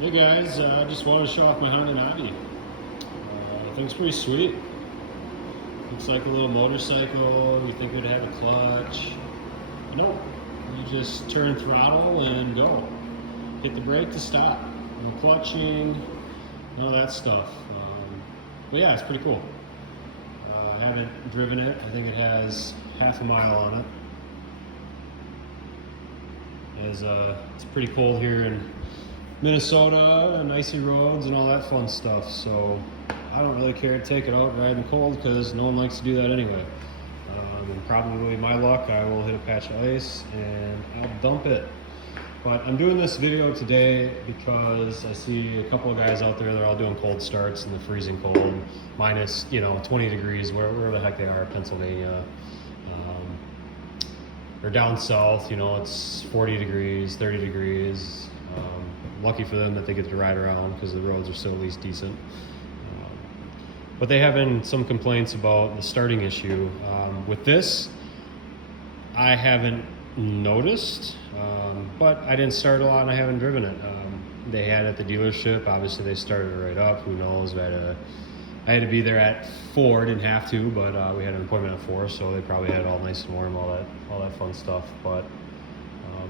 Hey guys, I just wanted to show off my Honda Navi. I think it's pretty sweet. Looks like a little motorcycle. You think it'd have a clutch? Nope. You just turn throttle and go. Hit the brake to stop. No clutching, none of that stuff. But yeah, it's pretty cool. I haven't driven it. I think it has half a mile on it. It's pretty cold here in Minnesota and icy roads and all that fun stuff, so I don't really care to take it out riding cold because no one likes to do that anyway. And probably my luck, I will hit a patch of ice and I'll dump it. But I'm doing this video today because I see a couple of guys out there, they're all doing cold starts in the freezing cold, minus 20 degrees, wherever the heck they are, Pennsylvania. Or down south, it's 40 degrees, 30 degrees. Lucky for them that they get to ride around because the roads are still at least decent. But they have been some complaints about the starting issue. With this, I haven't noticed, but I didn't start a lot and I haven't driven it. They had it at the dealership. Obviously they started it right up. Who knows? I had to be there at 4, didn't have to, but we had an appointment at 4, so they probably had it all nice and warm, all that fun stuff. But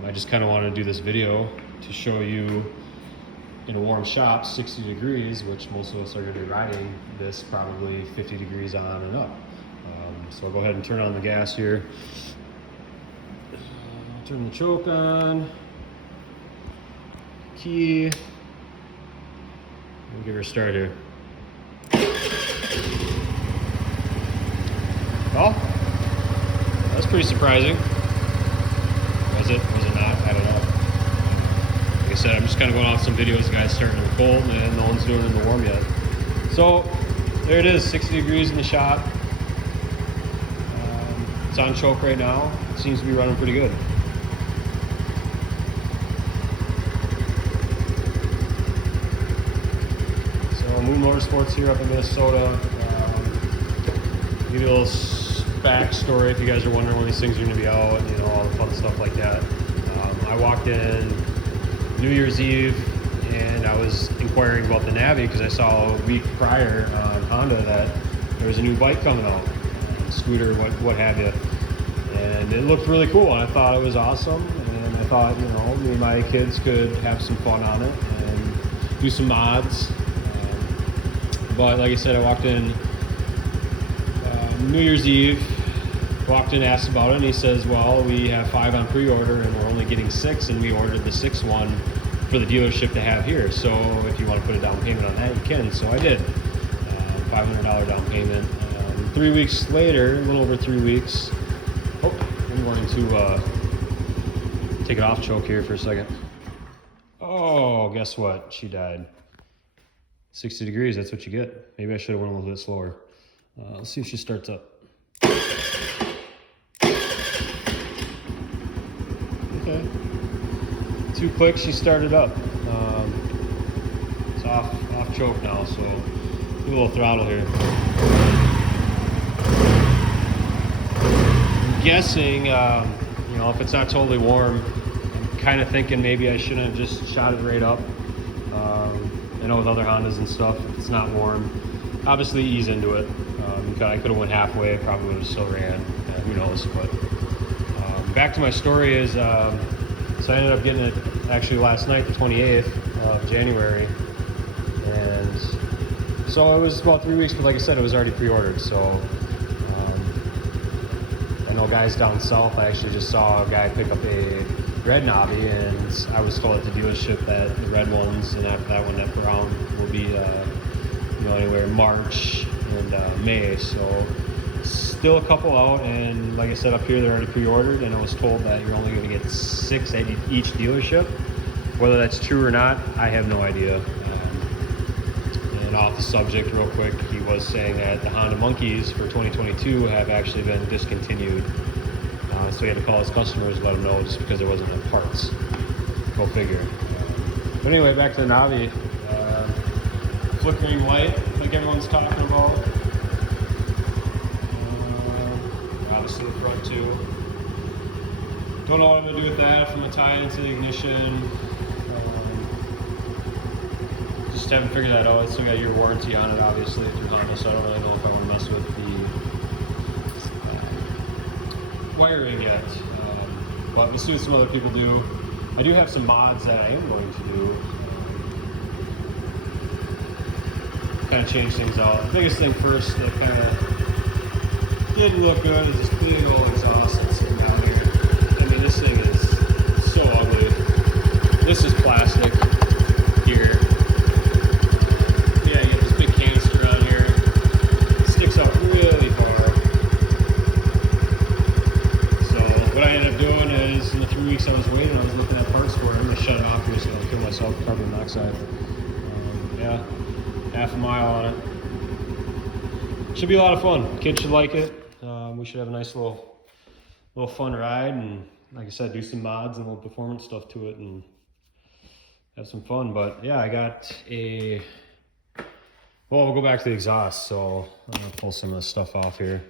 I just kind of wanted to do this video to show you in a warm shop, 60 degrees, which most of us are going to be riding this probably 50 degrees on and up. So I'll go ahead and turn on the gas here. Turn the choke on. Key. And give her a start here. Well, that's pretty surprising. Was it not? I don't know. Like I said, I'm just kind of going off some videos of guys starting in the cold and no one's doing it in the warm yet. So there it is, 60 degrees in the shop. It's on choke right now. It seems to be running pretty good. So Moon Motorsports here up in Minnesota. Give you a little backstory if you guys are wondering when these things are going to be out, all the fun stuff like that. I walked in New Year's Eve and I was inquiring about the Navi because I saw a week prior on Honda that there was a new bike coming out, scooter, what have you. And it looked really cool and I thought it was awesome. And I thought, me and my kids could have some fun on it and do some mods. But like I said, I walked in New Year's Eve, walked in, asked about it, and he says, well, we have 5 on pre-order and we're only getting 6, and we ordered the 6th one for the dealership to have here. So if you want to put a down payment on that, you can. So I did. $500 down payment. 3 weeks later, a little over 3 weeks, I'm going to take it off choke here for a second. Oh, guess what? She died. 60 degrees, that's what you get. Maybe I should have went a little bit slower. Let's see if she starts up. Okay. 2 clicks, she started up. It's off choke now, so do a little throttle here. I'm guessing, if it's not totally warm, I'm kind of thinking maybe I shouldn't have just shot it right up. I know with other Hondas and stuff, if it's not warm, obviously ease into it. I could have went halfway, probably would have still ran, who knows. But back to my story is, so I ended up getting it actually last night, the 28th of January. And so it was about 3 weeks, but like I said, it was already pre-ordered. So I know guys down south, I actually just saw a guy pick up a red Navi, and I was told at the dealership that the red ones and after that one, that brown will be anywhere in March and May. So still a couple out, and like I said, up here they're already pre-ordered, and I was told that you're only going to get 6 at each dealership. Whether that's true or not, I have no idea. And off the subject real quick, he was saying that the Honda Monkeys for 2022 have actually been discontinued. So he had to call his customers and let them know just because there wasn't enough parts. Go figure. But anyway, back to the Navi. Flickering light, like everyone's talking about. Obviously the front too. Don't know what I'm going to do with that. If I'm going to tie it into the ignition. just haven't figured that out. I still got a year warranty on it, obviously, through Honda, so I don't really know if I want to mess with the wiring yet. But we'll see what some other people do. I do have some mods that I am going to do. Kind of change things out. The biggest thing first that kind of didn't look good is this big old exhaust that's sitting down here. I mean, this thing is so ugly. This is plastic here. Yeah, you get this big canister on here. It sticks out really far. So what I ended up doing is, in the 3 weeks I was waiting, I was looking at parts for it. I'm going to shut it off here so I don't kill myself with carbon monoxide. Yeah, half a mile on it. Should be a lot of fun. Kids should like it. We should have a nice little fun ride, and like I said, do some mods and a little performance stuff to it and have some fun. But yeah, I got a, well, we'll go back to the exhaust. So I'm gonna pull some of the stuff off here.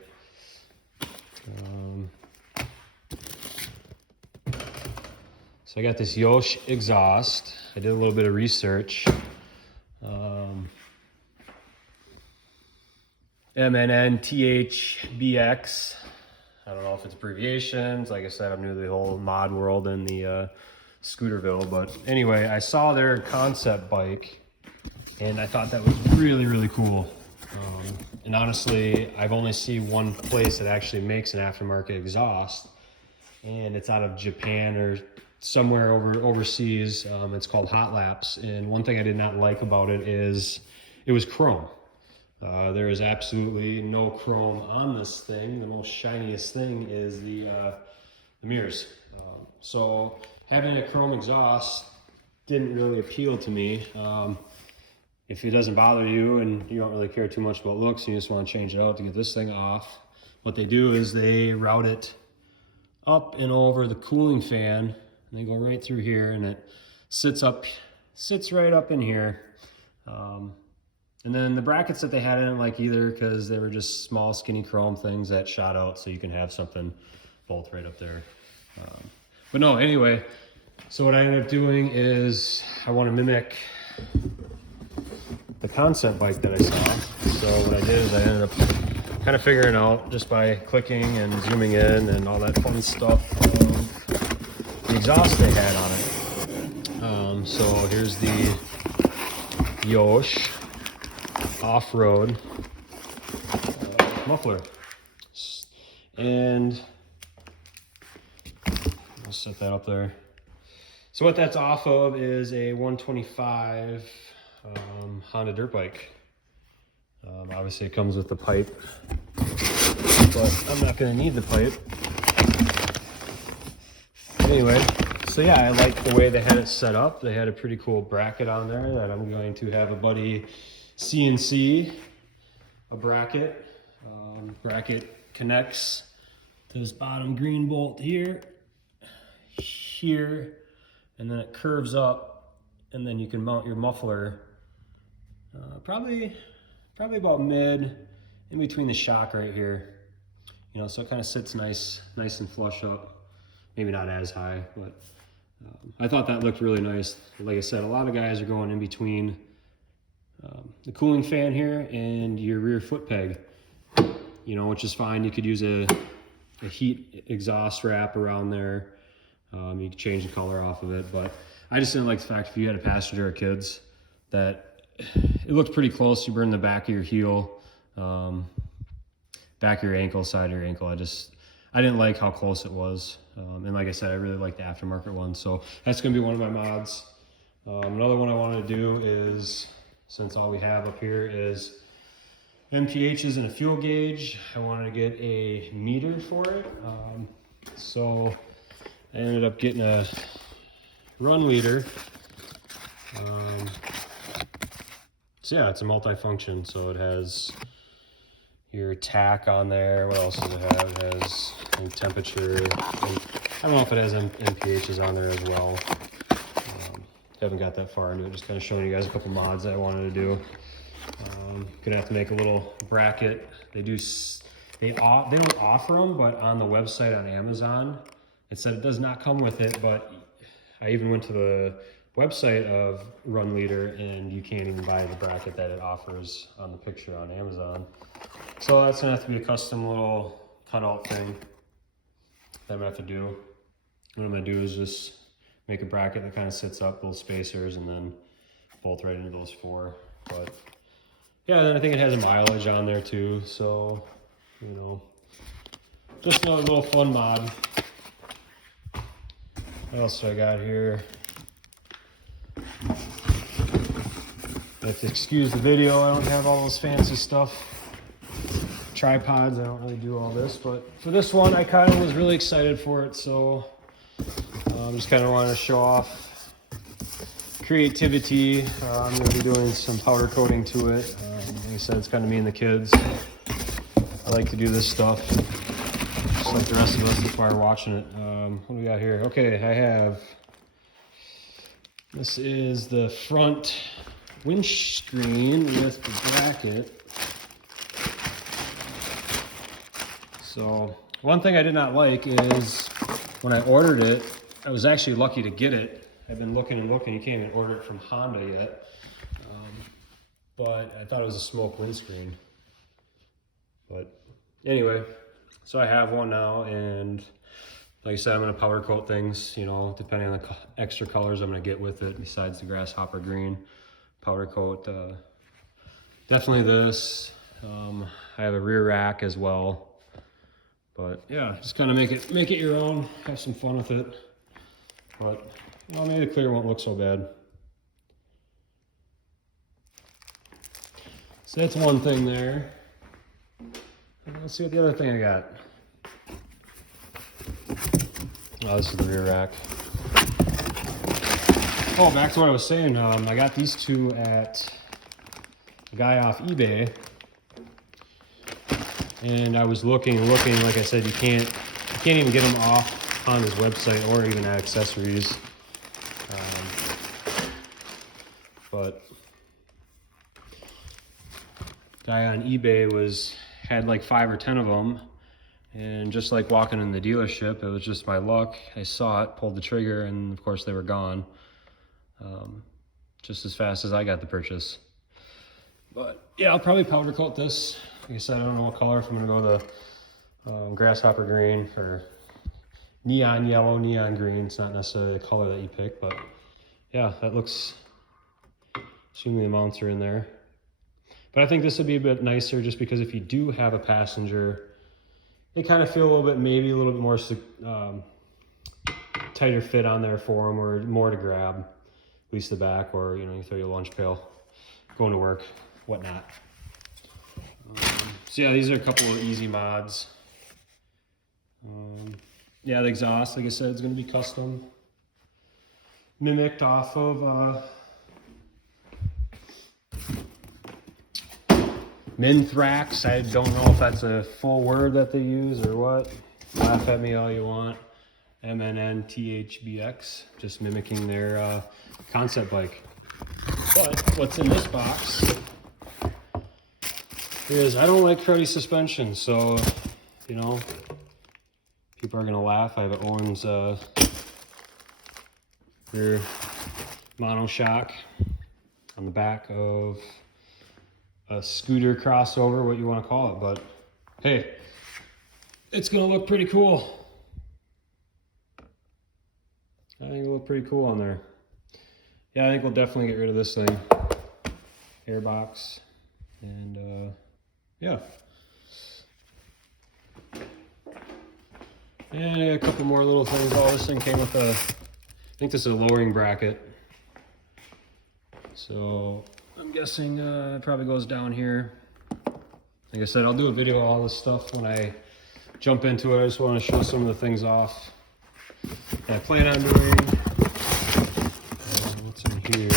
So I got this Yosh exhaust. I did a little bit of research. MNNTHBX. I don't know if it's abbreviations. Like I said, I'm new to the whole mod world in the Scooterville. But anyway, I saw their concept bike and I thought that was really, really cool. And honestly, I've only seen one place that actually makes an aftermarket exhaust, and it's out of Japan or somewhere overseas. It's called Hot Laps. And one thing I did not like about it is it was chrome. There is absolutely no chrome on this thing. The most shiniest thing is the mirrors. So having a chrome exhaust didn't really appeal to me. If it doesn't bother you and you don't really care too much about looks and you just want to change it out to get this thing off, what they do is they route it up and over the cooling fan, and they go right through here, and it sits right up in here. And then the brackets that they had, I didn't like either because they were just small, skinny chrome things that shot out, so you can have something bolt right up there. But no, anyway, so what I ended up doing is I want to mimic the concept bike that I saw. So what I did is I ended up kind of figuring out, just by clicking and zooming in and all that fun stuff, the exhaust they had on it. So here's the Yosh off-road muffler, and I'll set that up there. So what that's off of is a 125 Honda dirt bike. Obviously it comes with the pipe, but I'm not going to need the pipe. Anyway, so yeah, I like the way they had it set up. They had a pretty cool bracket on there that I'm going to have a buddy CNC a bracket. Bracket connects to this bottom green bolt here, and then it curves up, and then you can mount your muffler probably about mid, in between the shock right here. You know, so it kind of sits nice and flush up. Maybe not as high, but I thought that looked really nice. Like I said, a lot of guys are going in between the cooling fan here and your rear foot peg, you know, which is fine. You could use a heat exhaust wrap around there. You could change the color off of it, but I just didn't like the fact if you had a passenger or kids that it looked pretty close. You burn the back of your heel, back of your ankle, side of your ankle. I didn't like how close it was. And like I said, I really like the aftermarket one. So that's going to be one of my mods. Another one I wanted to do is, since all we have up here is MPHs and a fuel gauge, I wanted to get a meter for it. So I ended up getting a run meter. So yeah, it's a multi-function. So it has your tack on there. What else does it have? It has temperature. And I don't know if it has MPHs on there as well. Haven't got that far into it, just kind of showing you guys a couple mods that I wanted to do. Gonna have to make a little bracket. They don't offer them, but on the website on Amazon, it said it does not come with it, but I even went to the website of Run Leader, and you can't even buy the bracket that it offers on the picture on Amazon. So that's gonna have to be a custom little cutout thing that I'm gonna have to do. What I'm gonna do is just make a bracket that kind of sits up, little spacers, and then bolt right into those 4. But yeah, then I think it has a mileage on there too, so you know, just a little fun mod. What else do I got here? If you excuse the video, I don't have all this fancy stuff. Tripods, I don't really do all this, but for this one, I kind of was really excited for it, so just kind of wanted to show off creativity. I'm going to be doing some powder coating to it. Like I said, it's kind of me and the kids. I like to do this stuff, just like the rest of us before watching it. What do we got here? Okay, I have, this is the front windscreen with the bracket. So one thing I did not like is when I ordered it, I was actually lucky to get it. I've been looking and looking. You can't even order it from Honda yet. But I thought it was a smoke windscreen. But anyway, so I have one now, and like I said, I'm gonna powder coat things, you know, depending on the extra colors I'm gonna get with it besides the grasshopper green. Powder coat, definitely this. I have a rear rack as well. But yeah, just kind of make it your own, have some fun with it. But you know, maybe the clear won't look so bad. So that's one thing there. Let's see what the other thing I got. Oh, this is the rear rack. Oh, back to what I was saying. I got these 2 at a guy off eBay. And I was looking, like I said, you can't even get them off on his website or even at accessories. But guy on eBay had like 5 or 10 of them, and just like walking in the dealership, it was just my luck. I saw it, pulled the trigger, and of course they were gone. Just as fast as I got the purchase. But yeah, I'll probably powder coat this. Like I said, I don't know what color, if I'm gonna go the grasshopper green or neon yellow, neon green. It's not necessarily the color that you pick, but yeah, that looks, assuming the mounts are in there. But I think this would be a bit nicer just because if you do have a passenger, they kind of feel a little bit, maybe a little bit more tighter fit on there for them, or more to grab, at least the back, or you know, you throw your lunch pail, going to work, whatnot. So yeah, these are a couple of easy mods. Yeah, the exhaust, like I said, is going to be custom, mimicked off of Minthrax. I don't know if that's a full word that they use or what. Laugh at me all you want. MNNTHBX, just mimicking their concept bike. But what's in this box is, I don't like cruddy suspension, so you know, people are gonna laugh. I have Owen's rear monoshock on the back of a scooter crossover, what you want to call it, but hey, it's gonna look pretty cool. I think it'll look pretty cool on there. Yeah, I think we'll definitely get rid of this thing. Airbox, and yeah. And a couple more little things. Oh, this thing came with a, I think this is a lowering bracket. So I'm guessing it probably goes down here. Like I said, I'll do a video of all this stuff when I jump into it. I just want to show some of the things off that I plan on doing. What's in here?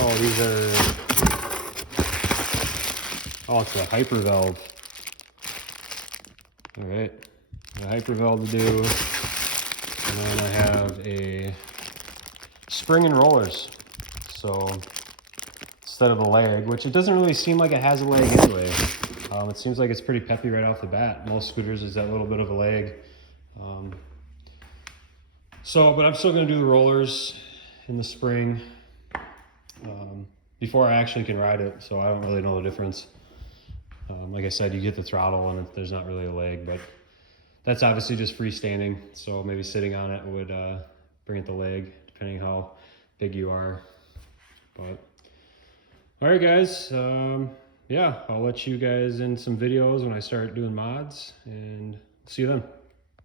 Oh, these are, oh, it's a hyper valve. All right, a hyper valve to do. And then I have a spring and rollers. So instead of a leg, which it doesn't really seem like it has a leg anyway. It seems like it's pretty peppy right off the bat. Most scooters is that little bit of a leg. So, but I'm still going to do the rollers in the spring before I actually can ride it. So I don't really know the difference. Like I said, you get the throttle and there's not really a leg, but that's obviously just freestanding. So maybe sitting on it would bring it the leg, depending how big you are. But all right, guys. Yeah, I'll let you guys in some videos when I start doing mods, and see you then.